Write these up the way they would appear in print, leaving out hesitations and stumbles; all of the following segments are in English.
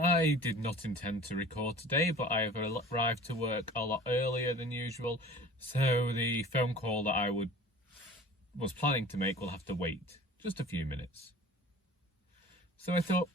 I did not intend to record today, but I have arrived to work a lot earlier than usual, so the phone call that I was planning to make will have to wait just a few minutes. So I thought,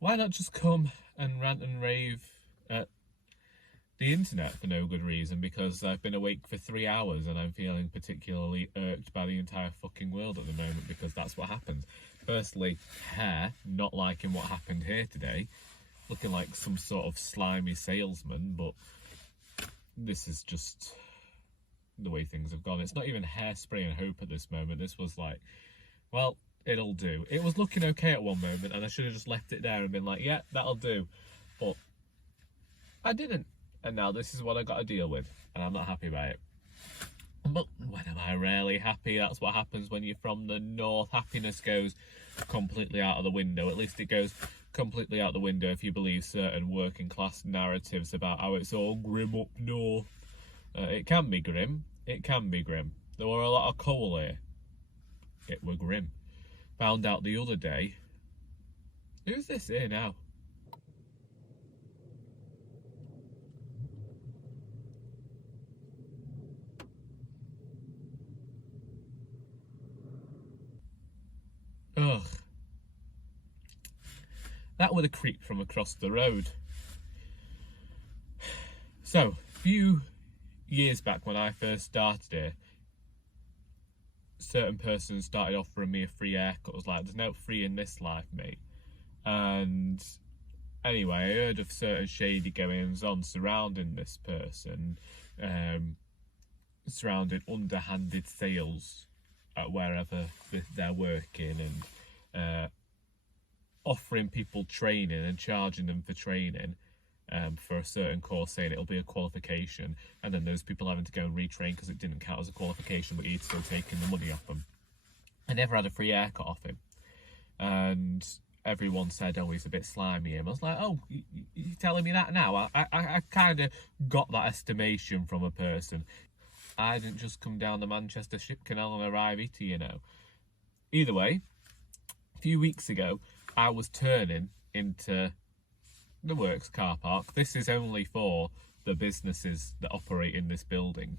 why not just come and rant and rave at the internet for no good reason, because I've been awake for 3 hours and I'm feeling particularly irked by the entire fucking world at the moment, because that's what happens. Firstly, hair, not liking what happened here today, looking like some sort of slimy salesman, but this is just the way things have gone. It's not even hairspray and hope at this moment. This was like, well, it'll do. It was looking okay at one moment and I should have just left it there and been like, yeah, that'll do. But I didn't. And now this is what I got to deal with, and I'm not happy about it. But when am I rarely happy? That's what happens when you're from the north. Happiness goes completely out of the window. At least it goes completely out the window if you believe certain working class narratives about how it's all grim up north. It can be grim. It can be grim. There were a lot of coal here. It were grim. Found out the other day. Who's this here now? Ugh. That was a creep from across the road. So, a few years back when I first started here, certain persons started offering me a free haircut. I was like, there's no free in this life, mate. And anyway, I heard of certain shady goings on surrounding this person, surrounding underhanded sales at wherever they're working, and offering people training and charging them for training for a certain course, saying it'll be a qualification, and then those people having to go and retrain because it didn't count as a qualification, but he'd still taken the money off them. I never had a free haircut off him, and everyone said, oh, he's a bit slimy. And I was like, oh, you're telling me that now? I kind of got that estimation from a person. I didn't just come down the Manchester Ship Canal and arrive here, you know. Either way, a few weeks ago, I was turning into the works car park. This is only for the businesses that operate in this building.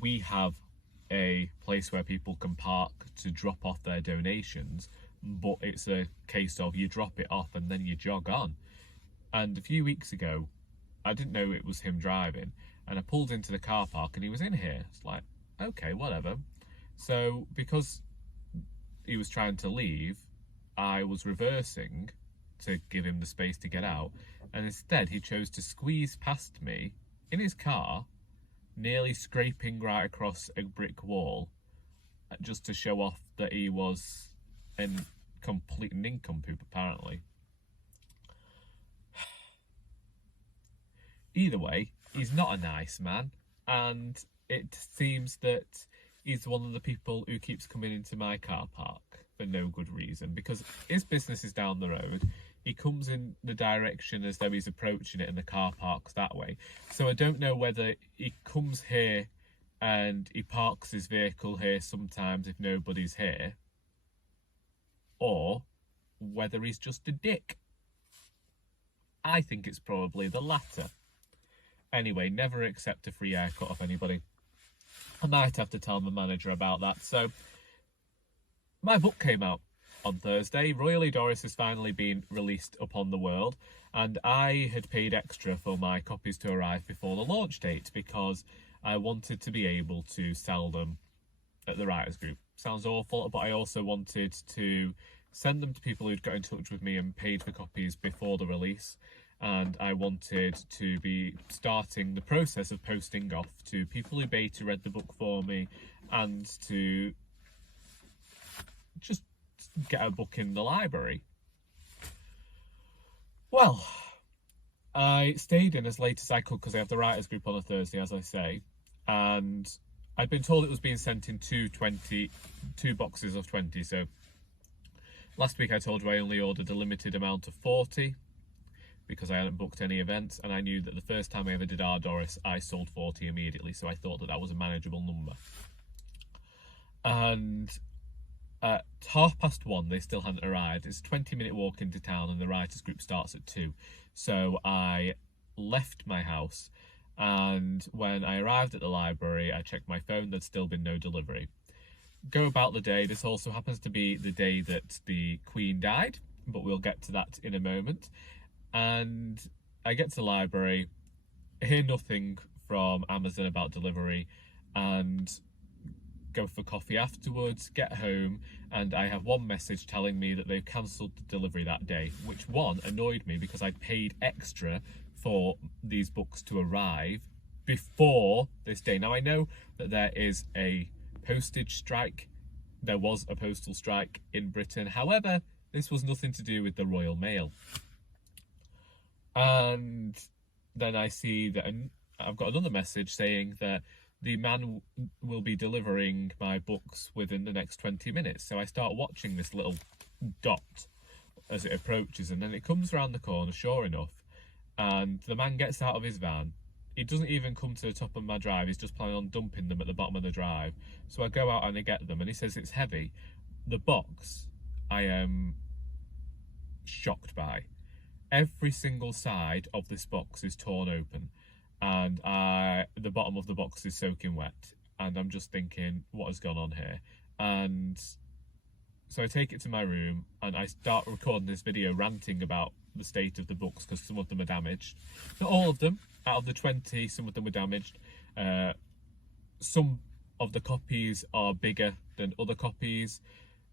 We have a place where people can park to drop off their donations, but it's a case of you drop it off and then you jog on. And a few weeks ago, I didn't know it was him driving, and I pulled into the car park and he was in here. It's like, okay, whatever. So because he was trying to leave, I was reversing to give him the space to get out, and instead he chose to squeeze past me in his car, nearly scraping right across a brick wall, just to show off that he was a complete nincompoop, apparently. Either way, he's not a nice man, and it seems that he's one of the people who keeps coming into my car park for no good reason, because his business is down the road. He comes in the direction as though he's approaching it, and the car park's that way. So I don't know whether he comes here and he parks his vehicle here sometimes if nobody's here, or whether he's just a dick. I think it's probably the latter. Anyway, never accept a free haircut off anybody. I might have to tell my manager about that. So, my book came out on Thursday. Our Doris has finally been released upon the world, and I had paid extra for my copies to arrive before the launch date because I wanted to be able to sell them at the Writers Group. Sounds awful, but I also wanted to send them to people who'd got in touch with me and paid for copies before the release. And I wanted to be starting the process of posting off to people who beta read the book for me, and to just get a book in the library. Well, I stayed in as late as I could because I have the Writers Group on a Thursday, as I say, and I'd been told it was being sent in two boxes of 20. So last week I told you I only ordered a limited amount of 40 because I hadn't booked any events, and I knew that the first time I ever did Our Doris, I sold 40 immediately, so I thought that that was a manageable number. And At 1:30 they still hadn't arrived. It's a 20-minute walk into town and the writers group starts at 2. So I left my house, and when I arrived at the library I checked my phone. There'd still been no delivery. Go about the day. This also happens to be the day that the Queen died, but we'll get to that in a moment. And I get to the library, hear nothing from Amazon about delivery, and go for coffee afterwards, get home, and I have one message telling me that they've cancelled the delivery that day, which one annoyed me because I'd paid extra for these books to arrive before this day. Now I know that there is a postage strike. There was a postal strike in Britain. However, this was nothing to do with the Royal Mail. And then I see that I've got another message saying that the man will be delivering my books within the next 20 minutes. So I start watching this little dot as it approaches, and then it comes around the corner, sure enough, and the man gets out of his van. He doesn't even come to the top of my drive. He's just planning on dumping them at the bottom of the drive. So I go out and I get them, and he says it's heavy. The box, I am shocked by. Every single side of this box is torn open, and the bottom of the box is soaking wet, and I'm just thinking, what has gone on here? And so I take it to my room and I start recording this video ranting about the state of the books, because some of them are damaged. Not all of them. Out of the 20, some of them were damaged. Some of the copies are bigger than other copies.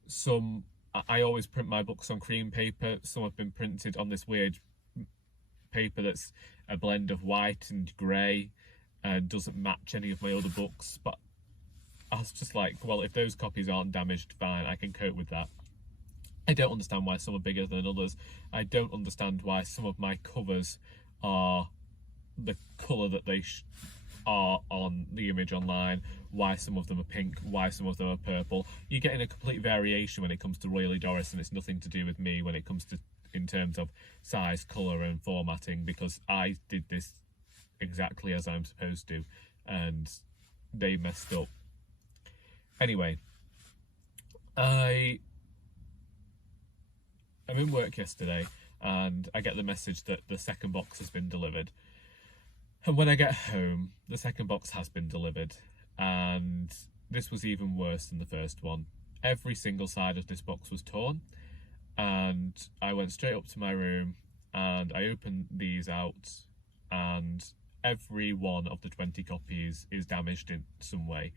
Some, I always print my books on cream paper. Some have been printed on this weird paper that's a blend of white and grey and doesn't match any of my other books. But I was just like, well, if those copies aren't damaged, fine, I can cope with that. I don't understand why some are bigger than others. I don't understand why some of my covers are the colour that they are on the image online, why some of them are pink, why some of them are purple. You're getting a complete variation when it comes to Royally Doris, and it's nothing to do with me when it comes to in terms of size, colour and formatting, because I did this exactly as I'm supposed to and they messed up. Anyway, I'm in work yesterday and I get the message that the second box has been delivered. And when I get home, the second box has been delivered, and this was even worse than the first one. Every single side of this box was torn, and I went straight up to my room and I opened these out, and every one of the 20 copies is damaged in some way.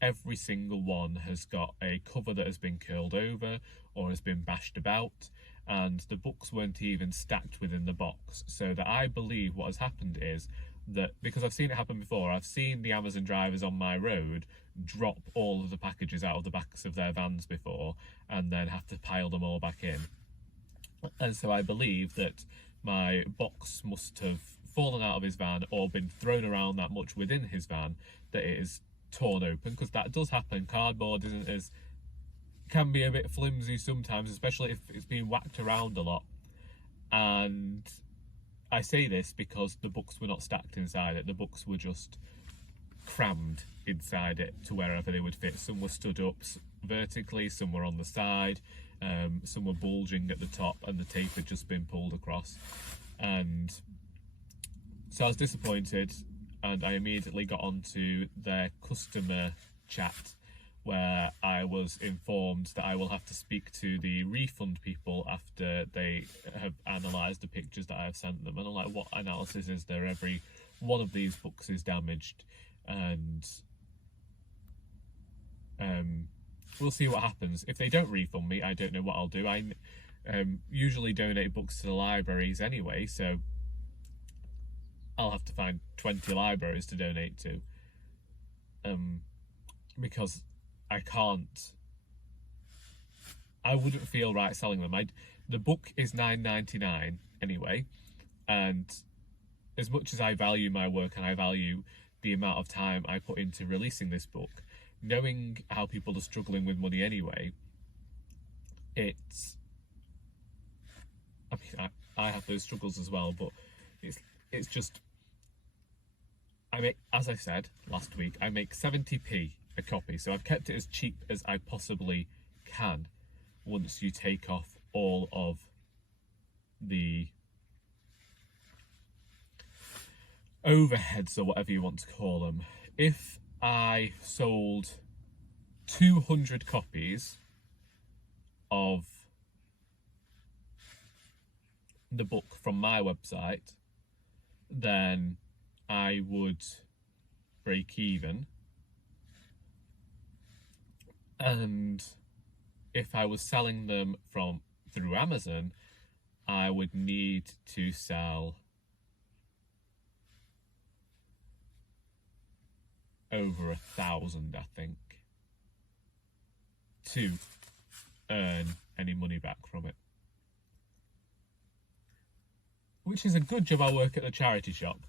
Every single one has got a cover that has been curled over or has been bashed about, and the books weren't even stacked within the box. So that I believe what has happened is that, because I've seen it happen before, I've seen the Amazon drivers on my road drop all of the packages out of the backs of their vans before and then have to pile them all back in. And so I believe that my box must have fallen out of his van or been thrown around that much within his van that it is torn open, because that does happen. Cardboard can be a bit flimsy sometimes, especially if it's being whacked around a lot. And I say this because the books were not stacked inside it. The books were just crammed inside it to wherever they would fit. Some were stood up vertically, some were on the side, some were bulging at the top, and the tape had just been pulled across. And so I was disappointed, and I immediately got onto their customer chat, where I was informed that I will have to speak to the refund people after they have analysed the pictures that I have sent them. And I'm like, what analysis is there? Every one of these books is damaged, and we'll see what happens. If they don't refund me, I don't know what I'll do. I usually donate books to the libraries anyway, so I'll have to find 20 libraries to donate to, because I wouldn't feel right selling them. The book is $9.99 anyway, and as much as I value my work and I value the amount of time I put into releasing this book, knowing how people are struggling with money anyway, I have those struggles as well, but it's just, as I said last week, I make 70p a copy, so I've kept it as cheap as I possibly can once you take off all of the overheads or whatever you want to call them. If I sold 200 copies of the book from my website, then I would break even. And if I was selling them through Amazon, I would need to sell over 1,000, I think, to earn any money back from it. Which is a good job I work at the charity shop.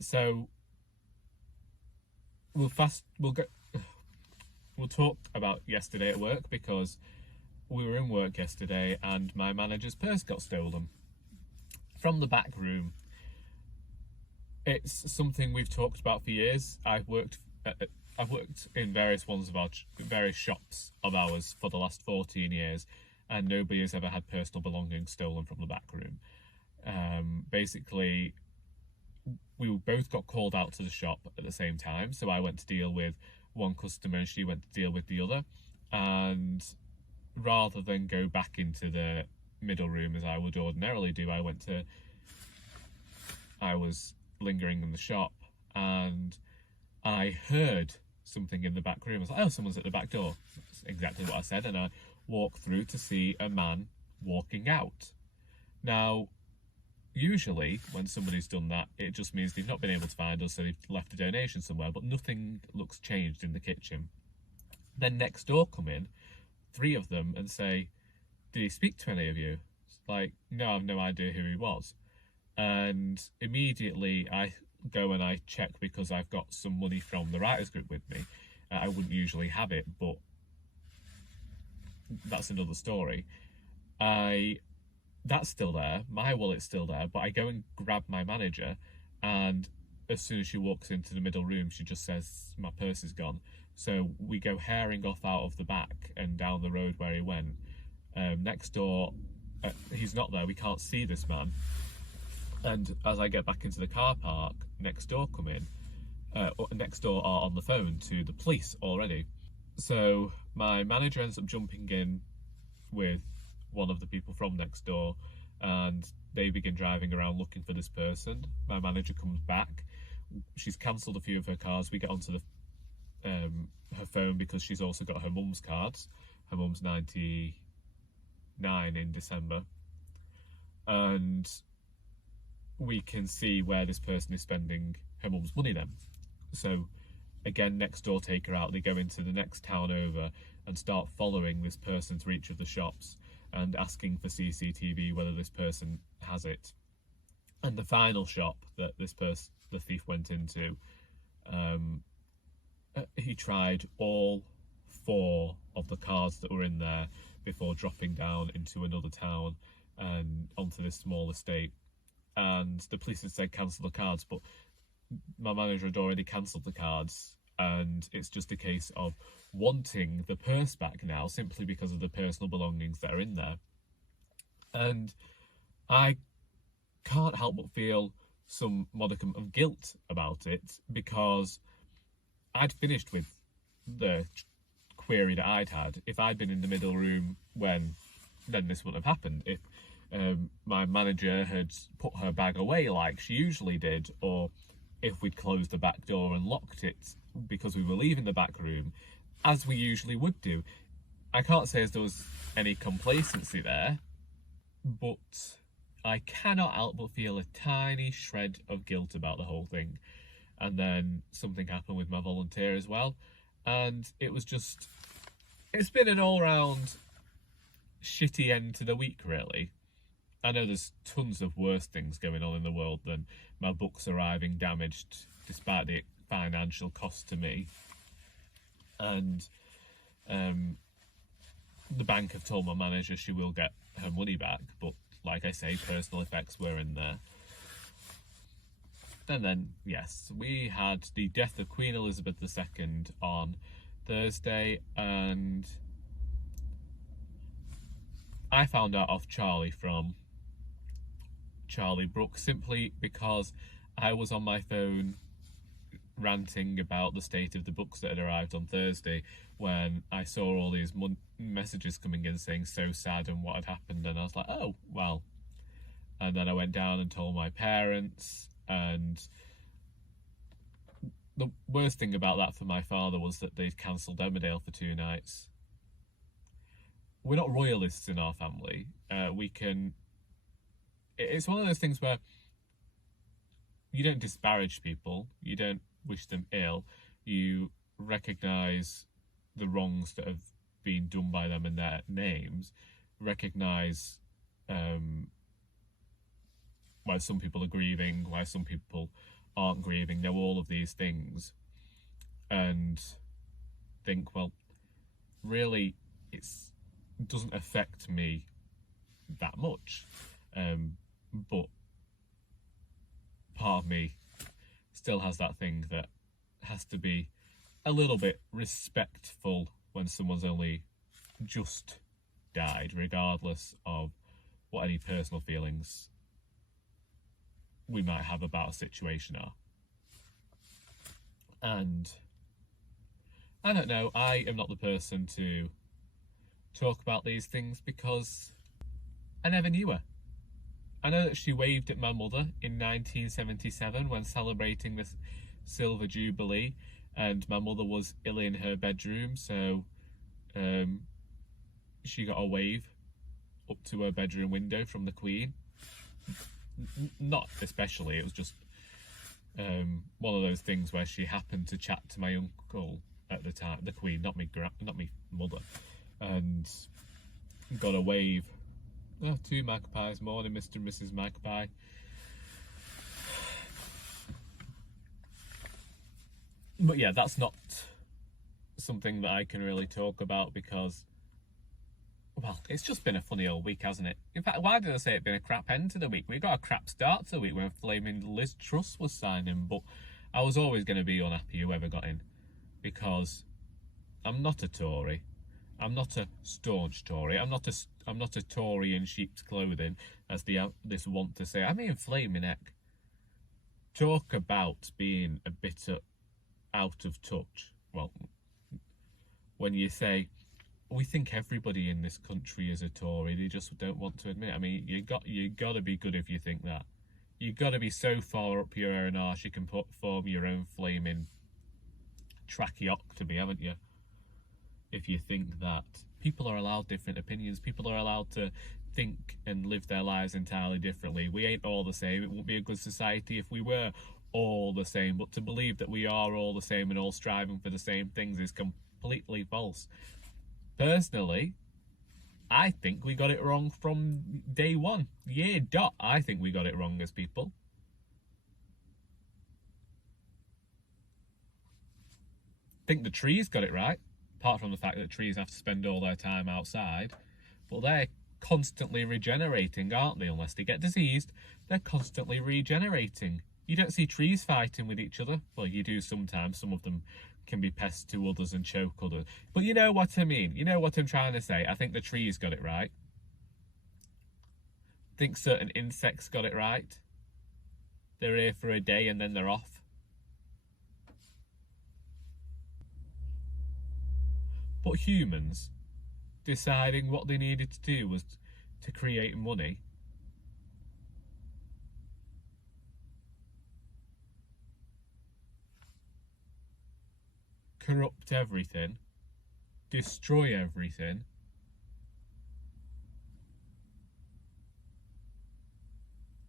So we'll talk about yesterday at work, because we were in work yesterday and my manager's purse got stolen from the back room. It's something we've talked about for years. I've worked in various shops of ours for the last 14 years, and nobody has ever had personal belongings stolen from the back room. Basically, we both got called out to the shop at the same time, so I went to deal with one customer and she went to deal with the other, and rather than go back into the middle room as I would ordinarily do, I was lingering in the shop and I heard something in the back room. I was like, oh, someone's at the back door. That's exactly what I said, and I walked through to see a man walking out. Now, usually when somebody's done that, it just means they've not been able to find us, so they've left a donation somewhere, but nothing looks changed in the kitchen. Then next door come in, 3 of them, and say, did he speak to any of you? It's like, no, I've no idea who he was. And immediately I go and I check, because I've got some money from the writers group with me. I wouldn't usually have it, but that's another story. That's still there, my wallet's still there, but I go and grab my manager, and as soon as she walks into the middle room, she just says, my purse is gone. So we go herring off out of the back and down the road where he went. Next door, he's not there, we can't see this man. And as I get back into the car park, next door come in. Next door are on the phone to the police already. So my manager ends up jumping in with one of the people from next door, and they begin driving around looking for this person. My manager comes back. She's cancelled a few of her cards. We get onto her phone, because she's also got her mum's cards. Her mum's 99 in December. And we can see where this person is spending her mum's money then. So again, next door take her out. They go into the next town over and start following this person through each of the shops and asking for CCTV whether this person has it. And the final shop that the thief went into, he tried all 4 of the cards that were in there before dropping down into another town and onto this small estate. And the police had said cancel the cards, but my manager had already cancelled the cards, and it's just a case of wanting the purse back now simply because of the personal belongings that are in there. And I can't help but feel some modicum of guilt about it, because I'd finished with the query that I'd had. If I'd been in the middle room then this wouldn't have happened. If my manager had put her bag away like she usually did, or if we'd closed the back door and locked it because we were leaving the back room, as we usually would do. I can't say as there was any complacency there, but I cannot help but feel a tiny shred of guilt about the whole thing. And then something happened with my volunteer as well, and it's been an all-round shitty end to the week, really. I know there's tons of worse things going on in the world than my books arriving damaged, despite the financial cost to me. And the bank have told my manager she will get her money back, but like I say, personal effects were in there. And then, yes, we had the death of Queen Elizabeth II on Thursday, and I found out off Charlie from Charlie Brooks simply because I was on my phone ranting about the state of the books that had arrived on Thursday when I saw all these messages coming in saying so sad and what had happened, and I was like, oh well. And then I went down and told my parents, and the worst thing about that for my father was that they'd cancelled Emmerdale for 2 nights. We're not royalists in our family. It's one of those things where you don't disparage people, you don't wish them ill, you recognise the wrongs that have been done by them in their names, recognise why some people are grieving, why some people aren't grieving, know all of these things, and think, well, really, it doesn't affect me that much. But part of me still has that thing that has to be a little bit respectful when someone's only just died, regardless of what any personal feelings we might have about a situation are. And I don't know, I am not the person to talk about these things because I never knew her. I know that she waved at my mother in 1977 when celebrating the Silver Jubilee, and my mother was ill in her bedroom, so she got a wave up to her bedroom window from the Queen. Not especially, it was just one of those things where she happened to chat to my uncle at the time, the Queen, not me mother, and got a wave. Oh, 2 magpies. Morning, Mr. and Mrs. Magpie. But yeah, that's not something that I can really talk about because, well, it's just been a funny old week, hasn't it? In fact, why did I say it's been a crap end to the week? We got a crap start to the week when flaming Liz Truss was signing, but I was always going to be unhappy whoever got in because I'm not a Tory. I'm not a staunch Tory. I'm not a Tory in sheep's clothing, as this want to say. I mean, flaming heck. Talk about being a bit out of touch. Well, when you say, we think everybody in this country is a Tory, they just don't want to admit. I mean, you got to be good if you think that. You got to be so far up your own arse you can form your own flaming tracheotomy, haven't you? If you think that people are allowed different opinions, people are allowed to think and live their lives entirely differently. We ain't all the same. It wouldn't be a good society if we were all the same, but to believe that we are all the same and all striving for the same things is completely false. Personally, I think we got it wrong from day one. Year dot, I think we got it wrong as people. I think the trees got it right. Apart from the fact that trees have to spend all their time outside, but they're constantly regenerating, aren't they? Unless they get diseased, they're constantly regenerating. You don't see trees fighting with each other. Well, you do sometimes. Some of them can be pests to others and choke others. But you know what I mean. You know what I'm trying to say. I think the trees got it right. I think certain insects got it right. They're here for a day and then they're off. But humans deciding what they needed to do was to create money. Corrupt everything. Destroy everything.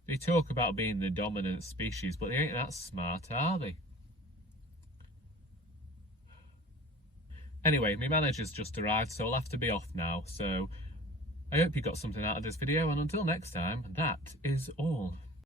They talk about being the dominant species, but they ain't that smart, are they? Anyway, my manager's just arrived, so I'll have to be off now. So I hope you got something out of this video, and until next time, that is all.